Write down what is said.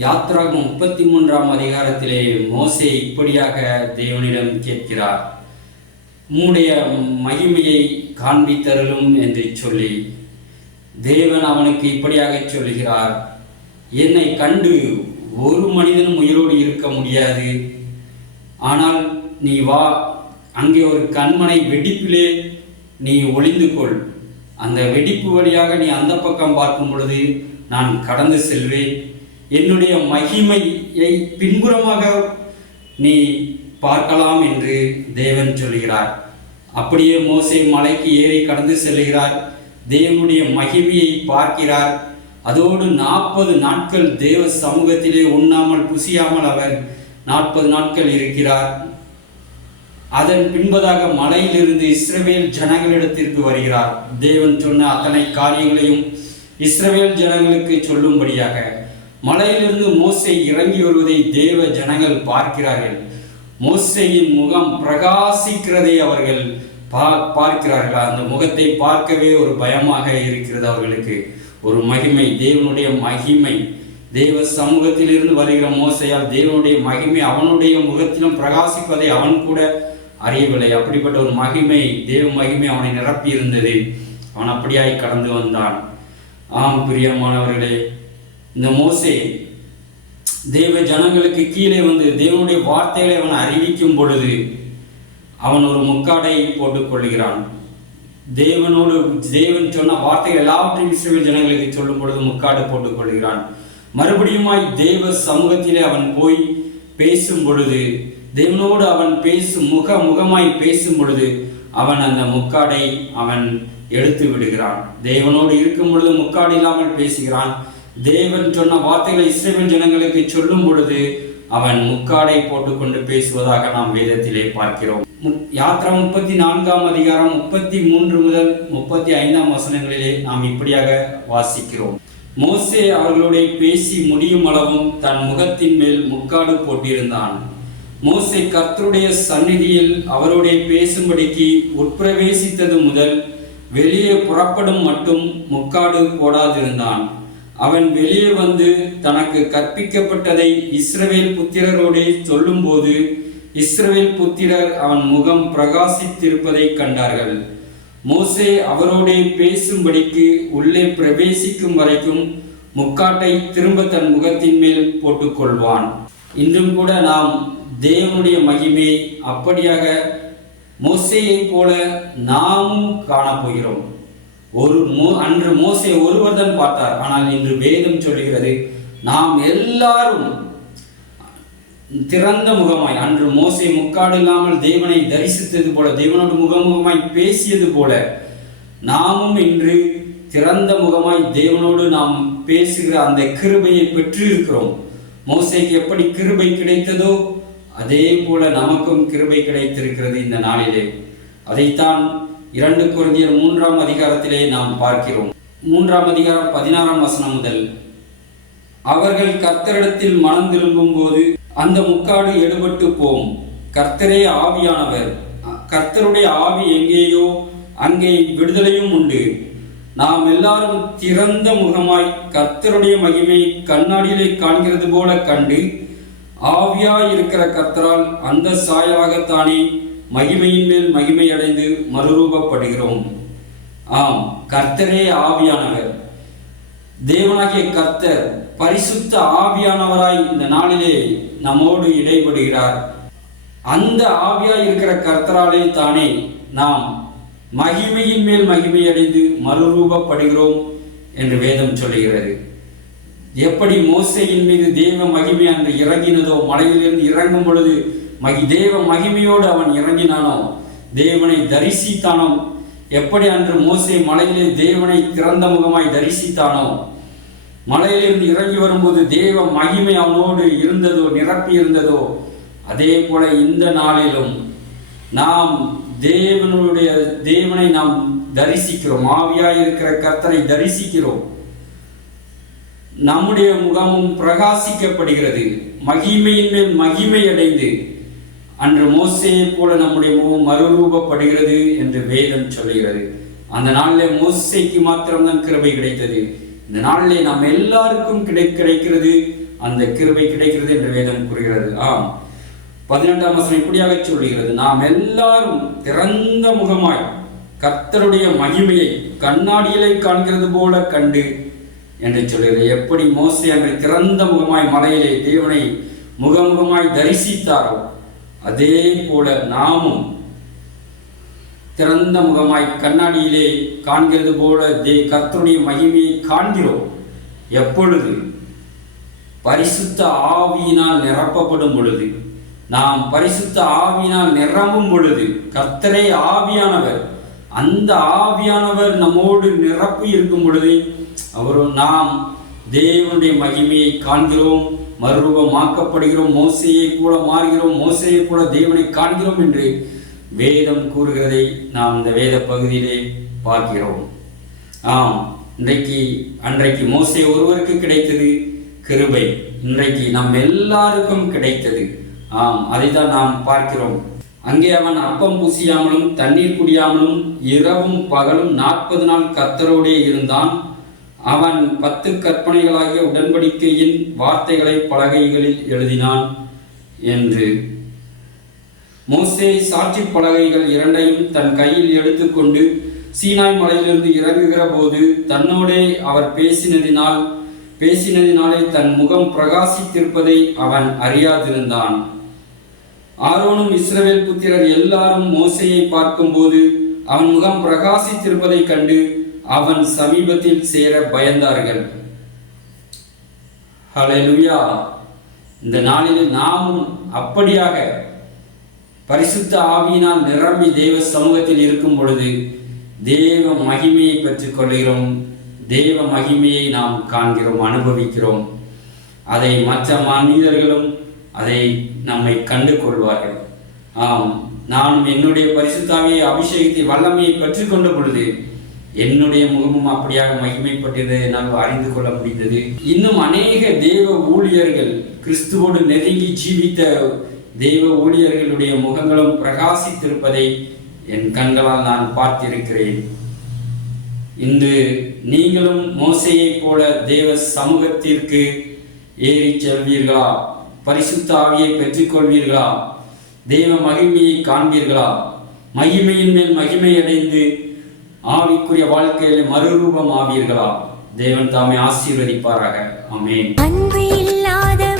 யாத்ராகம் முப்பத்தி மூன்றாம் அதிகாரத்திலே மோசே இப்படியாக தேவனிடம் கேட்கிறார் உம்முடைய மகிமையை காண்பித்தருளும் என்று சொல்லி தேவன் அவனுக்கு இப்படியாக சொல்கிறார் என்னை கண்டு ஒரு மனிதனும் உயிரோடு இருக்க முடியாது. ஆனால் நீ வா அங்கே ஒரு கண்மனை வெடிப்பிலே நீ ஒளிந்து கொள். அந்த வெடிப்பு வழியாக நீ அந்த பக்கம் பார்க்கும் பொழுது நான் கடந்து செல்வேன். என்னுடைய மகிமையை பின்புறமாக நீ பார்க்கலாம் என்று தேவன் சொல்கிறார் அப்படியே மோசை மலைக்கு ஏறி கடந்து செல்கிறார் தேவனுடைய மகிமையை பார்க்கிறார். அதோடு நாற்பது நாட்கள் தேவ சமூகத்திலே உண்ணாமல் புசியாமல் அவர் நாற்பது நாட்கள் இருக்கிறார். அதன் பின்பதாக மலையிலிருந்து இஸ்ரவேல் ஜனங்களிடத்திற்கு வருகிறார். தேவன் சொன்ன அத்தனை காரியங்களையும் இஸ்ரவேல் ஜனங்களுக்கு சொல்லும்படியாக. மலையிலிருந்து மோசை இறங்கி வருவதை தேவ ஜனங்கள் பார்க்கிறார்கள். மோசையின் முகம் பிரகாசிக்கிறதை அவர்கள் பா பார்க்கிறார்கள். அந்த முகத்தை பார்க்கவே ஒரு பயமாக இருக்கிறது அவர்களுக்கு. ஒரு மகிமை தேவனுடைய மகிமை. தேவ சமூகத்திலிருந்து வருகிற மோசையால் தேவனுடைய மகிமை அவனுடைய முகத்திலும் பிரகாசிப்பதை அவன் கூட அறியவில்லை. அப்படிப்பட்ட ஒரு மகிமை தேவ மகிமை அவனை நிரப்பி இருந்தது அவன் அப்படியாய் கடந்து வந்தான். ஆம் பிரியமானவர்களே இந்த மோசே தேவ ஜனங்களுக்கு கீழே வந்து தேவனுடைய வார்த்தைகளை அவன் அறிவிக்கும் பொழுது அவன் ஒரு முக்காடை போட்டுக் கொள்கிறான். தேவனோடு தேவன் சொன்ன வார்த்தைகள் எல்லாவற்றையும் இஸ்ரேல் ஜனங்களுக்கு சொல்லும் பொழுது முக்காடு போட்டுக் கொள்கிறான். மறுபடியுமாய் தேவ சமூகத்திலே அவன் போய் பேசும் பொழுது தேவனோடு அவன் பேசும் முக முகமாய் பேசும் பொழுது அவன் அந்த முக்காடை அவன் எடுத்து விடுகிறான். தேவனோடு இருக்கும் பொழுது முக்காடு இல்லாமல் பேசுகிறான். தேவன் சொன்ன வார்த்தைகளை இஸ்ரேல் ஜனங்களுக்கு சொல்லும் பொழுது அவன் முக்காடை போட்டுக்கொண்டு பேசுவதாக நாம் வேதத்திலே பார்க்கிறோம். மு- யாத்ரா முப்பத்தி நான்காம் அதிகாரம் முப்பத்தி மூன்று முதல் முப்பத்தி ஐந்தாம் வசனங்களிலே நாம் இப்படியாக வாசிக்கிறோம். மோசே அவர்களோட பேசி முடியும் அளவும் தன் முகத்தின் மேல் முக்காடு போட்டிருந்தான். மோசே கர்த்தருடைய சந்நிதியில் அவருடைய பேசும்படிக்கு உட்பிரவேசித்தது முதல் வெளியே புறப்படும் மட்டும் முக்காடு போடாதிருந்தான். அவன் வெளியே வந்து தனக்கு கற்பிக்கப்பட்டதை இஸ்ரவேல் புத்திரரோடே சொல்லும்போது இஸ்ரவேல் புத்திரர் அவன் முகம் பிரகாசித்திருப்பதை கண்டார்கள். மோசே அவரோடே பேசும்படிக்கு உள்ளே பிரவேசிக்கும் வரைக்கும் முக்காட்டை திரும்ப தன் முகத்தின் மேல் போட்டுக்கொள்வான். இன்றும் கூட நாம் தேவனுடைய மகிமையை அப்படியாக மோசையைப் போல நாமும் காணப்போகிறோம். ஒரு மோ அன்று மோசை ஒருவர் தான் பார்த்தார். ஆனால் இன்று வேதம் சொல்கிறது நாம் எல்லாரும் திறந்த முகமாய் அன்று மோசை முக்காடு இல்லாமல் தேவனை தரிசித்தது போல தேவனோடு முகமுகமாய் பேசியது போல நாமும் இன்று திறந்த முகமாய் தேவனோடு நாம் பேசுகிற அந்த கிருபையை பெற்று இருக்கிறோம் எப்படி கிருபை கிடைத்ததோ அதே போல நமக்கும் கிருபை கிடைத்திருக்கிறது இந்த நாளிலே. அதைத்தான் இரண்டு குருந்தியர் மூன்றாம் அதிகாரத்திலே நாம் பார்க்கிறோம். மூன்றாம் அதிகாரம் பதினாறாம் வசனம் முதல் அவர்கள் கர்த்தரிடத்தில் மனம் திரும்பும் போது அந்த முக்காடு எடுபட்டு போம். கர்த்தரே ஆவியானவர். கர்த்தருடைய ஆவி எங்கேயோ அங்கே விடுதலையும் உண்டு. நாம் எல்லாரும் திறந்த முகமாய் கர்த்தருடைய மகிமை கண்ணாடியிலே காண்கிறது போல கண்டு ஆவியாய் இருக்கிற கர்த்தரால் அந்த சாயலாகத்தானே மகிமையின் மேல் மகிமை அடைந்து மறுரூபப்படுகிறோம். ஆம் கர்த்தரே ஆவியானவர். தேவனாகிய கர்த்தர் பரிசுத்த ஆவியானவராய் இந்த நாளிலே நம்மோடு இடைபடுகிறார். அந்த ஆவியாய் இருக்கிற கர்த்தராலே தானே நாம் மகிமையின் மேல் மகிமை அடைந்து மறுரூபப்படுகிறோம் என்று வேதம் சொல்லுகிறது. எப்படி மோசையின் மீது தேவ மகிமை அன்று இறங்கினதோ மலையிலிருந்து இறங்கும் பொழுது மகி தேவ மகிமையோடு அவன் இறங்கினானோ? தேவனை தரிசித்தானோ? எப்படி அன்று மோசே மலையிலே தேவனை திறந்த முகமாய் தரிசித்தானோ? மலையிலிருந்து இறங்கி வரும்போது தேவ மகிமை அவனோடு இருந்ததோ நிரப்பி இருந்ததோ? அதே போல இந்த நாளிலும் நாம் தேவனுடைய தேவனை நாம் தரிசிக்கிறோம். ஆவியாய் இருக்கிற கர்த்தரை தரிசிக்கிறோம். நம்முடைய முகமும் பிரகாசிக்கப்படுகிறது. மகிமையின் மேல் மகிமை அடைந்து அன்று மோசையை போல நம்முடைய முகம் மறுரூபப்படுகிறது என்று வேதம் சொல்கிறது அந்த நாளிலே மோசைக்கு மாத்திரம்தான் கிருபை கிடைத்தது. இந்த நாளிலே நாம் எல்லாருக்கும் கிடை கிடைக்கிறது. அந்த கிருபை கிடைக்கிறது என்று வேதம் கூறுகிறது. ஆம். பதினெட்டாம் வசனம் இப்படியாக சொல்லுகிறது. நாம் எல்லாரும் திறந்த முகமாய் கர்த்தருடைய மகிமையை கண்ணாடியிலே காண்கிறது போல கண்டு என்று சொல்கிறது எப்படி மோசை அன்று திறந்த முகமாய் மலையிலே தேவனை முகமுகமாய் தரிசித்தாரோ அதே போல நாமும் திறந்த முகமாய் கண்ணாடியிலே காண்கிறது போல தே கர்த்தருடைய மகிமையை காண்கிறோம். எப்பொழுது? பரிசுத்த ஆவியினால் நிரப்பப்படும் பொழுது. நாம் பரிசுத்த ஆவியினால் நிரம்பும் பொழுது கர்த்தரே ஆவியானவர் அந்த ஆவியானவர் நம்மோடு நிரப்பி இருக்கும் பொழுது அவரும் நாம் தேவனுடைய மகிமையை காண்கிறோம். மறுரூபமாக்கப்படுகிறோம். மோசையை கூட மாறுகிறோம். மோசையை கூட தேவனை காண்கிறோம் என்று வேதம் கூறுகிறதை நாம் இந்த வேத பகுதியிலே பார்க்கிறோம். ஆம் இன்றைக்கு அன்றைக்கு மோசை ஒருவருக்கு கிடைத்தது கிருபை. இன்றைக்கு நம் எல்லாருக்கும் கிடைத்தது. ஆம் அதைதான் நாம் பார்க்கிறோம். அங்கே அவன் அப்பம் பூசியாமலும் தண்ணீர் குடியாமலும் இரவும் பகலும் நாற்பது நாள் கத்தரோடே இருந்தான். அவன் பத்து கற்பனைகளாகிய உடன்படிக்கையின் வார்த்தைகளை பலகைகளில் எழுதினான் என்று. மோசே சாட்சி பலகைகள் இரண்டையும் தன் கையில் எடுத்துக்கொண்டு சீனாய் மலையிலிருந்து இறங்குகிற போது தன்னோடே அவர் பேசினதினால் பேசினதினாலே தன் முகம் பிரகாசித்திருப்பதை அவன் அறியாதிருந்தான். ஆரோனும் இஸ்ரவேல் புத்திரர் எல்லாரும் மோசையை பார்க்கும்போது அவன் முகம் பிரகாசித்திருப்பதைக் கண்டு அவன் சமீபத்தில் சேர பயந்தார்கள். ஹலெலுயா இந்த நாளில் நாமும் அப்படியாக பரிசுத்த ஆவியினால் நிரம்பி தேவ சமூகத்தில் இருக்கும் பொழுது தேவ மகிமையை பெற்றுக் கொள்கிறோம். தேவ மகிமையை நாம் காண்கிறோம் அனுபவிக்கிறோம். அதை மற்ற மனிதர்களும் அதை நம்மை கண்டு கொள்வார்கள். ஆம் நானும் என்னுடைய பரிசுத்தாவியை அபிஷேகத்தை வல்லமையை பெற்றுக்கொண்ட பொழுது என்னுடைய முகமும் அப்படியாக மகிமைப்பட்டது என்னால் அறிந்து கொள்ள முடிந்தது. இன்னும் அநேக தேவ ஊழியர்கள் கிறிஸ்துவோடு நெருங்கி ஜீவித்த தெய்வ ஊழியர்களுடைய முகங்களும் பிரகாசித்திருப்பதை என் கண்களால் நான் பார்த்திருக்கிறேன். இன்று நீங்களும் மோசையைப் போல தேவ சமூகத்திற்கு ஏறிச் செல்வீர்களா? பரிசுத்த ஆவியை பெற்றுக்கொள்வீர்களா? தெய்வ மகிமையை காண்பீர்களா? மகிமையின் மேல் மகிமை அடைந்து ஆவிக்குரிய வாழ்க்கையில் மறுரூபம் ஆவீர்களா தேவன் தாமே ஆசீர்வதிப்பாராக. அமேன் அன்பு இல்லாத